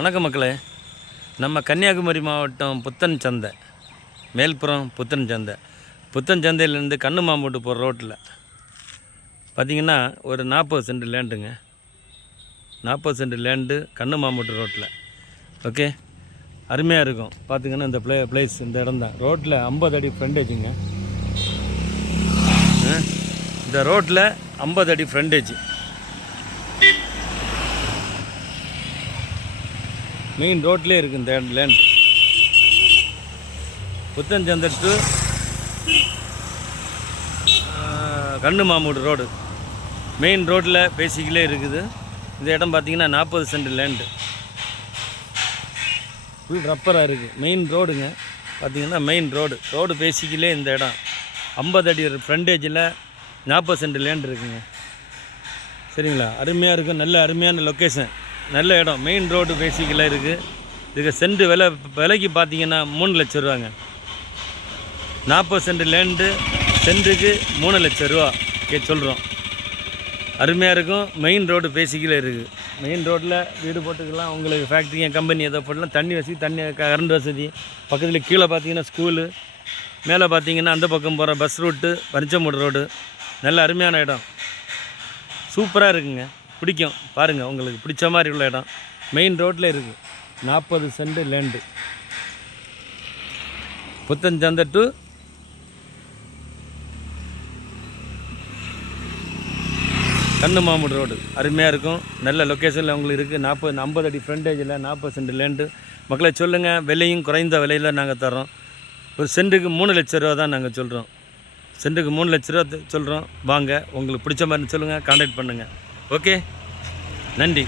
வணக்கம் மக்களே. நம்ம கன்னியாகுமரி மாவட்டம் புத்தன் சந்தை, மேல்புறம் புத்தன் சந்தை. புத்தன் சந்தையிலேருந்து கண்ணுமாம்பட்டு போகிற ரோட்டில் பார்த்திங்கன்னா ஒரு 40 சென்ட் லேண்டுங்க. 40 சென்ட் லேண்டு கண்ணுமாம்பட்டு ரோட்டில். ஓகே, அருமையாக இருக்கும். பார்த்திங்கன்னா இந்த பிளேஸ் இந்த இடம் தான். ரோட்டில் 50 அடி ஃப்ரண்டேஜுங்க. இந்த ரோட்டில் 50 அடி ஃப்ரண்டேஜ். மெயின் ரோட்லேயே இருக்குது இந்த லேண்டு. புத்தன் சந்தை டு கண்ணுமாம்பட்டு ரோடு மெயின் ரோட்டில் பேசிக்கலே இருக்குது. இந்த இடம் பார்த்திங்கன்னா 40 சென்ட் லேண்டு. ஃபுல் ரப்பராக இருக்குது. மெயின் ரோடுங்க. பார்த்திங்கன்னா மெயின் ரோடு பேசிக்கலே இந்த இடம் 50 அடி ஃப்ரண்டேஜில் 40 சென்ட் லேண்டு இருக்குங்க. சரிங்களா? அருமையாக இருக்கும். நல்ல அருமையான லொக்கேஷன், நல்ல இடம். மெயின் ரோடு பேசிக்கல இருக்குது. இதுக்கு சென்ட் விலைக்கு பார்த்தீங்கன்னா 3 லட்ச ரூபாங்க. 40 சென்ட் லேண்டு சென்ட்டுக்கு 3 லட்ச ரூபா சொல்கிறோம். அருமையாக இருக்கும். மெயின் ரோடு பேசிக்கல இருக்குது. மெயின் ரோட்டில் வீடு போட்டுக்கலாம். உங்களுக்கு ஃபேக்ட்ரி கம்பெனி எதை போட்டலாம். தண்ணி வசதி, கரண்ட் வசதி. பக்கத்தில் கீழே பார்த்தீங்கன்னா ஸ்கூலு, மேலே பார்த்தீங்கன்னா அந்த பக்கம் போகிற பஸ் ரூட்டு, பரிச்சமூடு ரோடு. நல்ல அருமையான இடம், சூப்பராக இருக்குங்க. பிடிக்கும். பாருங்கள், உங்களுக்கு பிடிச்ச மாதிரி உள்ள இடம் மெயின் ரோட்டில் இருக்குது. 40 சென்ட் லேண்டு. புத்தன் சந்தை டு கண்ணுமாம்பட்டு ரோடு அருமையாக இருக்கும். நல்ல லொக்கேஷனில் உங்களுக்கு இருக்குது. 50 அடி ஃப்ரண்டேஜில் 40 சென்ட் லேண்டு. மக்களை சொல்லுங்கள், விலையும் குறைந்த விலையில் நாங்கள் தரோம். ஒரு சென்ட்டுக்கு 3 லட்ச ரூபா தான் நாங்கள் சொல்கிறோம். சென்ட்டுக்கு 3 லட்ச ரூபா சொல்கிறோம். வாங்க, உங்களுக்கு பிடிச்ச மாதிரி சொல்லுங்கள், கான்டாக்ட் பண்ணுங்கள். ஓகே, நன்றி.